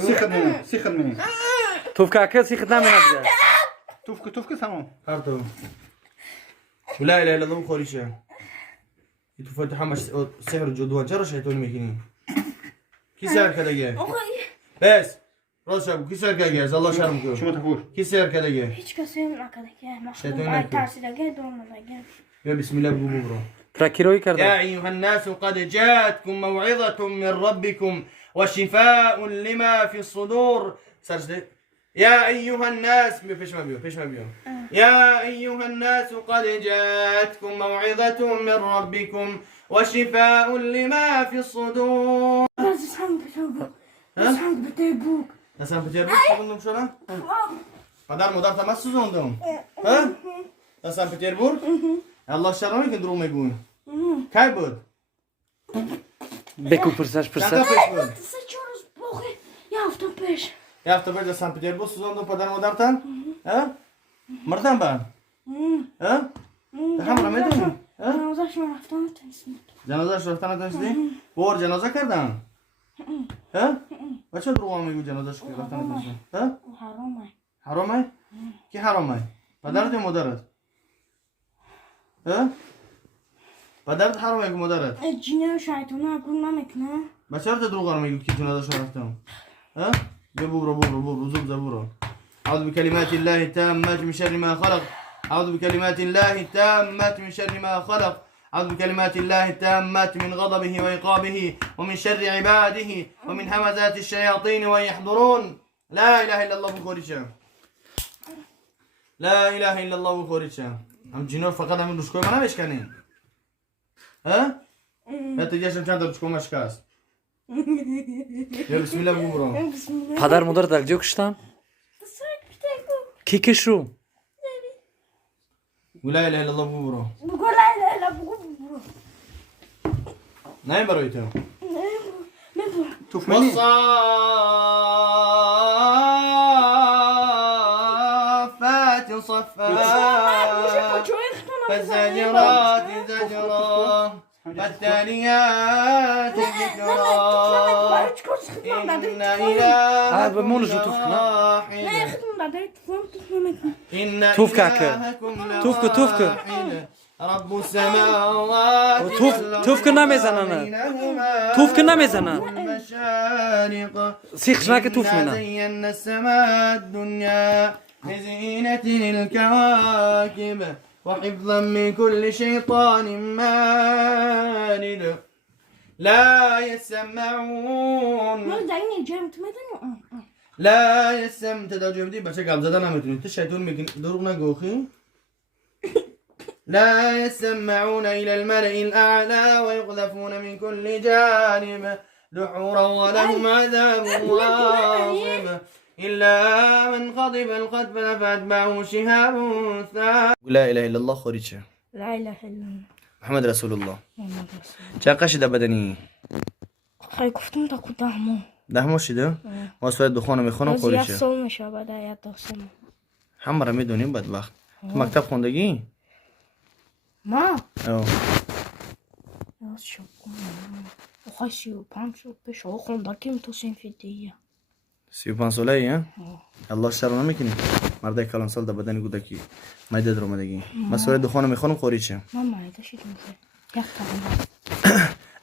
سیخت منی توفکه که سیخت نمی‌نه دیگه. توفکه تمام هر تو ولا اله الا الله بخوریشه تو فتح همش سحر جدوان چرا شیطان میکنی کی سحر کردگه بس راست شو کی سحر کردگه از الله شرم کو شما تفور کی سحر کردگه هیچ کسی نکرده که شیطان مخلوق نکرد. ترسیدگه دروغ نمیگه. يا بسم الله بقول برو ترکیروی يا کرده. أيها الناس قد جاءتكم موعظة من ربكم وشفاء لما في الصدور سرجد يا أيها الناس فيش ما بيو يا أيها الناس قد جاءتكم موعظة من ربكم وشفاء لما في الصدور سنگ بده بوک. نسان بتيربوك سوزوندم شو پدر مادر تماس سوزوندم ها نسان بتيربوك الله شرمه که دروغ میگوین کی بود بکو پرسش چند پرسش. پیش بود سه چهار روز باقی یه هفته پیش. یه هفته پیش در سن پترزبورگ سوزوندم پدر مادرتان ها مردن با ها همه میدونی جنازه‌ش من رفتم نتونستم. جنازه رفتن نتونستی بور جنازه کردن ها بچه دروغ میگو جنازه شو رفتن نتونستی ها حرامه. حرامه کی حرامه پدرت یا مادرت ها پدرت حرامه یا مادرت جنه و شیطانه اگرون نمیکنه. بچه رو دروغ میگو کی جنازه شو رفتم ها برو زوب برو أعوذ بكلمات الله التامات من شر ما خلق أعوذ بكلمات الله التامات من شر ما خلق أعوذ بكلمات الله التامات من غضبه وعقابه ومن شر عباده ومن همزات الشياطين وأن يحضرون لا إله إلا الله بخوريشا لا إله إلا الله بخوريشا هم جنور فقط هم دوشكوي ما نمشكنين ها؟ لا تجيشم چند دوشكوي مشكاس يا بسم الله بقول پدر مادر در جو کشتن؟ کی کشو؟ ولا إله إلا الله بقول بگو لا اله الا بگو برو. نايم برويتو نبرو. توف منی والصافات صفا فالزاجرات زجرا فالتاليات ذكرا إن إلهكم بمونو جو توفك، لواحد إن توفكك. إلهكم توفك. لواحد رب السماوات توفك نمیزنن. بينهما توفك نمیزنن. المشارق سیخش نکه توف إنا منه. زينا السماء الدنيا بزينة الكواكب وحفظا من كل شيطان مارد لا يسمعون لا يسمع تداجم دي بچه گم زدن نمیتونی تو شیطان میگی دروغ نگوخی لا يسمعون إلى الملأ الأعلى ويقذفون من كل جانب دحورا ولهم عذاب واصب إلا من خطف الخطف فأتبعه شهاب ثاقب لا إله إلا الله خوريتشه لا اله الا الله محمد رسول الله محمد رسول چه قشده بدنی خیلی گفتم تا کدامو ده شده واسه دخانه میخونم باز یک خوريشه سال میشه بعد یک داستان همه را میدونیم بدبخت تو مکتب خوندگی ما او راست شو خواهی 35 سال پیش آقا خوندکیم تو صنف دیگه 35 ساله ای ها الله شر نمیکنی مرد کلان سال ده بدنی گودکی مایده در اومدگی مسئله دخانه میخونم خوريشه من مایده شدیم یک تقریبا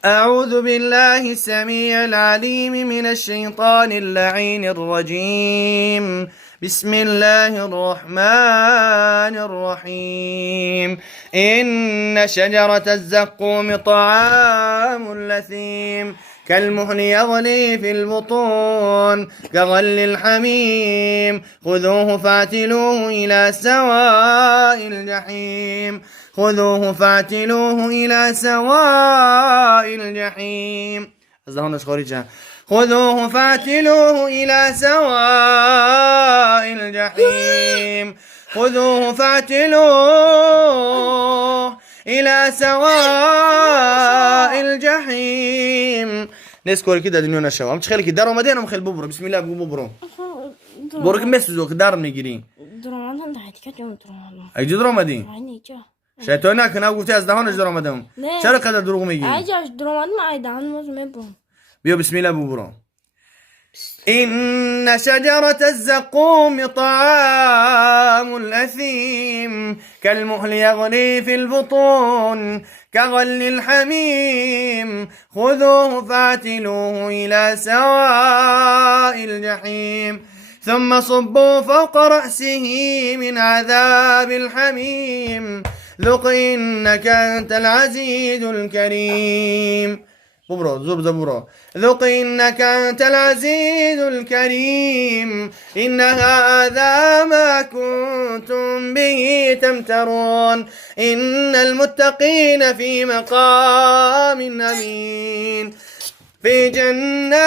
أعوذ بالله السميع العليم من الشيطان اللعين الرجيم بسم الله الرحمن الرحيم إن شجرة الزقوم طعام الأثيم كالمهل يغلي في البطون كغل الحميم خذوه فاعتلوه إلى سواء الجحيم خذوه فاعتلوه إلى سواء الجحيم خذوه فاعتلوه إلى سواء الجحيم خذوه فاعتلوه إلى سواء الجحيم نذكر كده دنيا نشوا هم تخيل كده رمضان هم خيل ببرو بسم الله ببرو برو كم بس زوج دار نجرين درمان ده هدیه جون درمان أي جد رمضان عینی جا شیطان نکنه گفتی از دهانش در آمدم نه. چرا قدر دروغ میگی ایجاش درمان ما ایدان موز میبرم بیا بسم الله ببرو إن شجرة الزقوم طعام الأثيم كالمهل يغلي في البطون كغل الحميم خذوه فاعتلوه إلى سواء الجحيم ثم صبوا فوق رأسه من عذاب الحميم ذق إنك أنت العزيز الكريم. ببرو زور زبورو. ذق إنك أنت العزيز الكريم إن هذا ما كنتم به تمترون إن المتقين في مقام أمين في جنات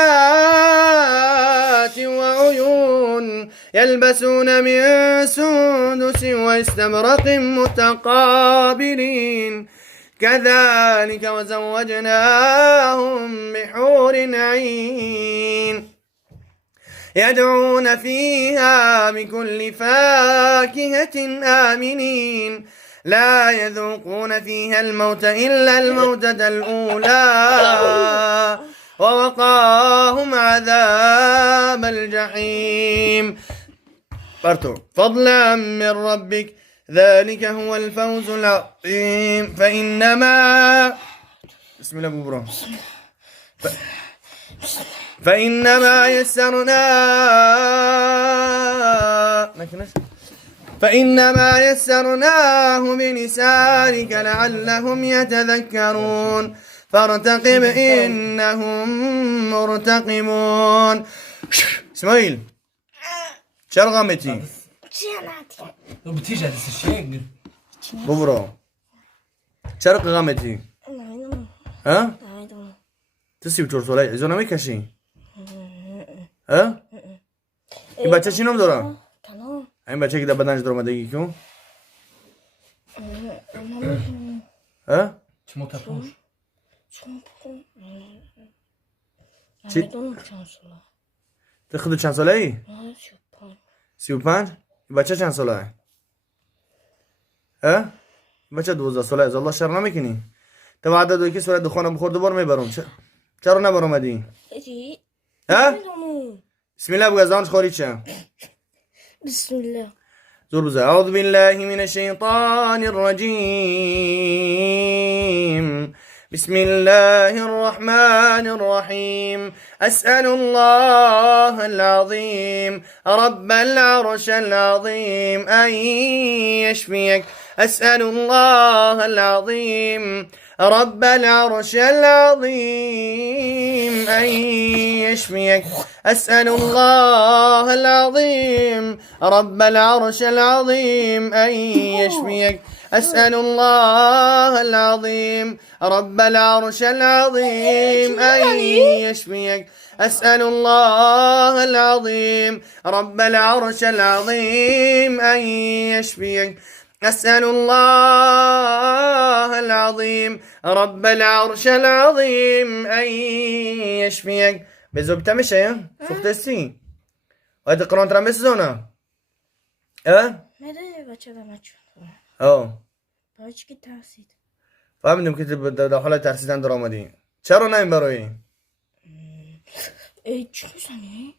وعيون يلبسون من سندس واستبرق متقابلين كذلك وزوجناهم بحور عين يدعون فيها بكل فاكهة آمنين لا يذوقون فيها الموت إلا الموتة الأولى ووقاهم عذاب الجحيم. فضلا من ربك ذلك هو الفوز العظيم فإنما بسم الله ببرو فإنما يسرناه بلسانك لعلهم يتذكرون فارتقب إنهم مرتقبون. إسماعيل شرغمتي بتيجي هذا الشيء ببرو شرق غمتي ها تسيب تورسولاي عزونا ميكاشي ها این بچه چی نام داره؟ این بچه که در بدنش در اومدگی کن ها؟ اسمه تفوش چی؟ تو خودت چند ساله ای؟ 35 این بچه چند ساله ای؟ ها؟ این بچه 12 ساله از الله شر نمیکنی؟ تو وعده دوی که سوره دخانه بخور دوبار میبرون چرا نبر اومدی؟ ها؟ بسم الله بگو ازانش خوری چه؟ بسم الله زور بزر أعوذ بالله من الشيطان الرجيم بسم الله الرحمن الرحيم أسأل الله العظيم رب العرش العظيم أن يشفيك أسأل الله العظيم رب العرش العظيم أن يشفيك أسأل الله العظيم رب العرش العظيم أن يشفيك أسأل الله العظيم رب العرش العظيم أن يشفيك أسأل الله العظيم رب العرش العظيم أن يشفيك أسأل الله العظيم رب العرش العظيم أن يشفيك بزوب تمشي يا سختسي وهذا قرآن ترى مسزونا نده بچه به مچه باش که ترسید فهمیدم که در حال ترسیدن در آمدی چرا نیم برای چی میزنی؟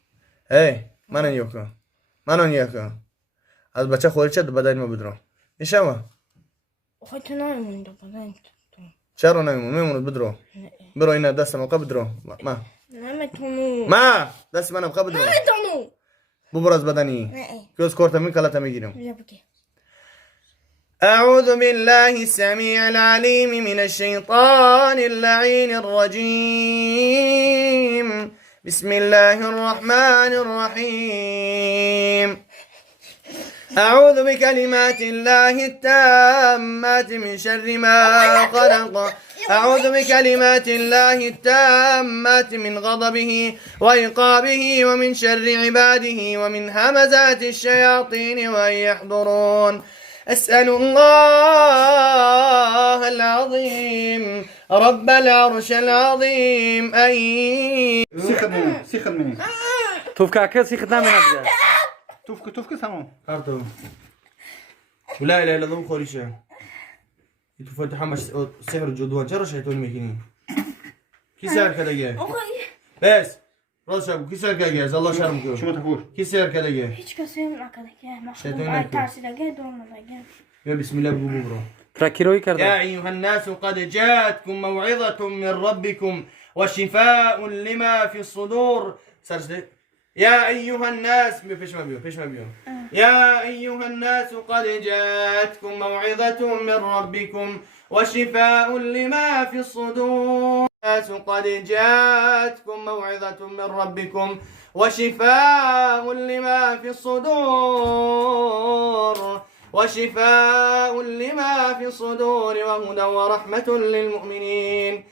من نیاکا از بچه خوری چه بدن ما بدرم میشه ما خواهی تو نمیمونی دو بدن چرا میموند بدرو برو اینه دست من بدرو ما نمیتونو ما دست منم بدرو نمیتونو ببر از بدنی نه که از کارت کلتا میگیرم بیا بگی أعوذ بالله السميع العليم من الشيطان اللعين الرجيم بسم الله الرحمن الرحيم أعوذ بكلمات الله التامات من شر ما خلق أعوذ بكلمات الله التامات من غضبه وعقابه ومن شر عباده ومن همزات الشياطين وأن يحضرون أسأل الله العظيم رب العرش العظيم أن سيخد مني توفك كيف سيخدنا من هذا توفك سامو كارتو ولا إله إلا الله خوريشة يتفتح مش سحر الجدوان شرش هيتون مكيني كي سحر كده جاي بس راست شب کی سر جاز الله شرم کو شما تقول کی سر کده Hiç kesin akadaki. Şeytan Mahkum ay yapıyor. tersi de gel doğru da gel. يا بسم الله بقول برو تراکیروی يا کرده. أيها الناس قد جاءتكم موعظة من ربكم وشفاء لما في الصدور سرسل يا أيها الناس فيش ما بيو يا أيها الناس قد جاءتكم موعظة من ربكم وشفاء لما في الصدور الناس قد جاءتكم موعظة من ربكم وشفاء لما في الصدور وشفاء لما في الصدور وهدى ورحمة للمؤمنين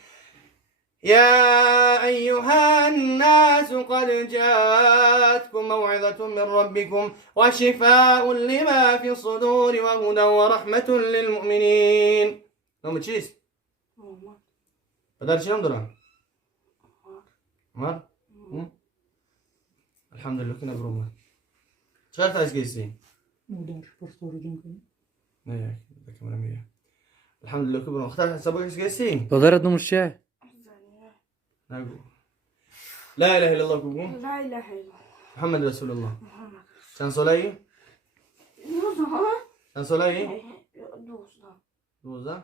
يا أيها الناس قد جاءتكم موعظة من ربكم وشفاء لما في الصدور وهدى ورحمة للمؤمنين لو متشيس بدار شنو درا مار الحمد لله كنا بروما شغلت عايز جيسين ايه ده كمان مية الحمد لله كبر اختار سبق ايش جالسين دادرت نموشه. نقول لا اله الا الله كوكو La ilahe illallah. محمد رسول الله كان صلاي Ne o zaman? كان صلاي Dostum. دوزا